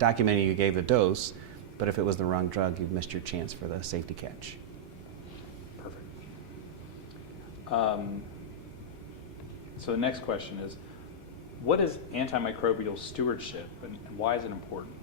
documenting you gave the dose, but if it was the wrong drug, you've missed your chance for the safety catch. Perfect. So the next question is, what is antimicrobial stewardship and why is it important?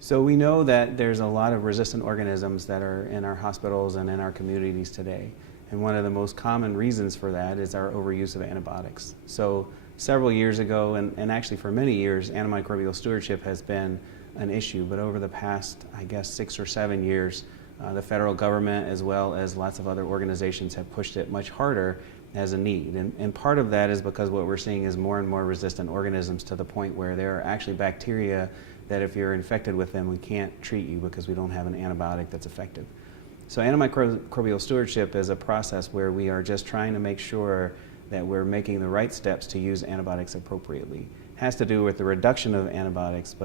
So we know that there's a lot of resistant organisms that are in our hospitals and in our communities today. And one of the most common reasons for that is our overuse of antibiotics. So several years ago, and actually for many years, antimicrobial stewardship has been an issue. But over the past, I guess, 6 or 7 years, the federal government as well as lots of other organizations have pushed it much harder as a need. And part of that is because what we're seeing is more and more resistant organisms to the point where there are actually bacteria that if you're infected with them, we can't treat you because we don't have an antibiotic that's effective. So antimicrobial stewardship is a process where we are just trying to make sure that we're making the right steps to use antibiotics appropriately. It has to do with the reduction of antibiotics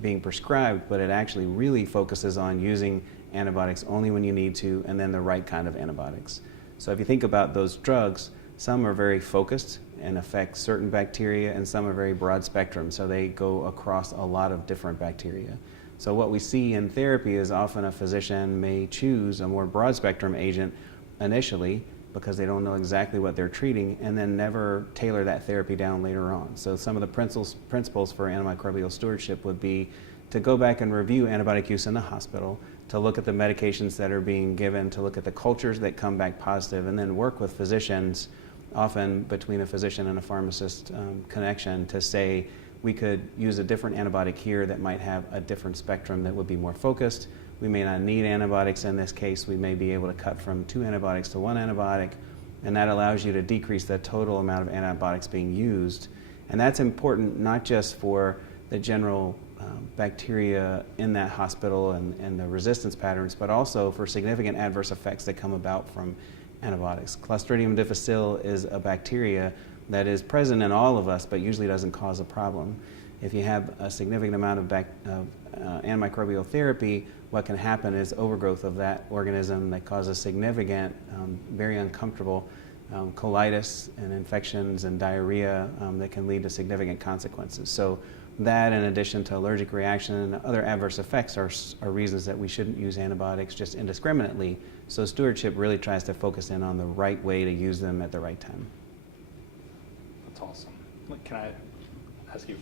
being prescribed, but it actually really focuses on using antibiotics only when you need to, and then the right kind of antibiotics. So if you think about those drugs, some are very focused and affect certain bacteria, and some are very broad spectrum, so they go across a lot of different bacteria. So what we see in therapy is often a physician may choose a more broad spectrum agent initially because they don't know exactly what they're treating, and then never tailor that therapy down later on. So some of the principles for antimicrobial stewardship would be to go back and review antibiotic use in the hospital, to look at the medications that are being given, to look at the cultures that come back positive, and then work with physicians, often between a physician and a pharmacist connection, to say we could use a different antibiotic here that might have a different spectrum that would be more focused. We may not need antibiotics in this case. We may be able to cut from 2 antibiotics to 1 antibiotic, and that allows you to decrease the total amount of antibiotics being used. And that's important not just for the general bacteria in that hospital and the resistance patterns, but also for significant adverse effects that come about from antibiotics. Clostridium difficile is a bacteria that is present in all of us, but usually doesn't cause a problem. If you have a significant amount of antimicrobial therapy, what can happen is overgrowth of that organism that causes significant, very uncomfortable colitis and infections and diarrhea that can lead to significant consequences. So that, in addition to allergic reaction and other adverse effects, are reasons that we shouldn't use antibiotics just indiscriminately. So stewardship really tries to focus in on the right way to use them at the right time. That's awesome. Can I ask you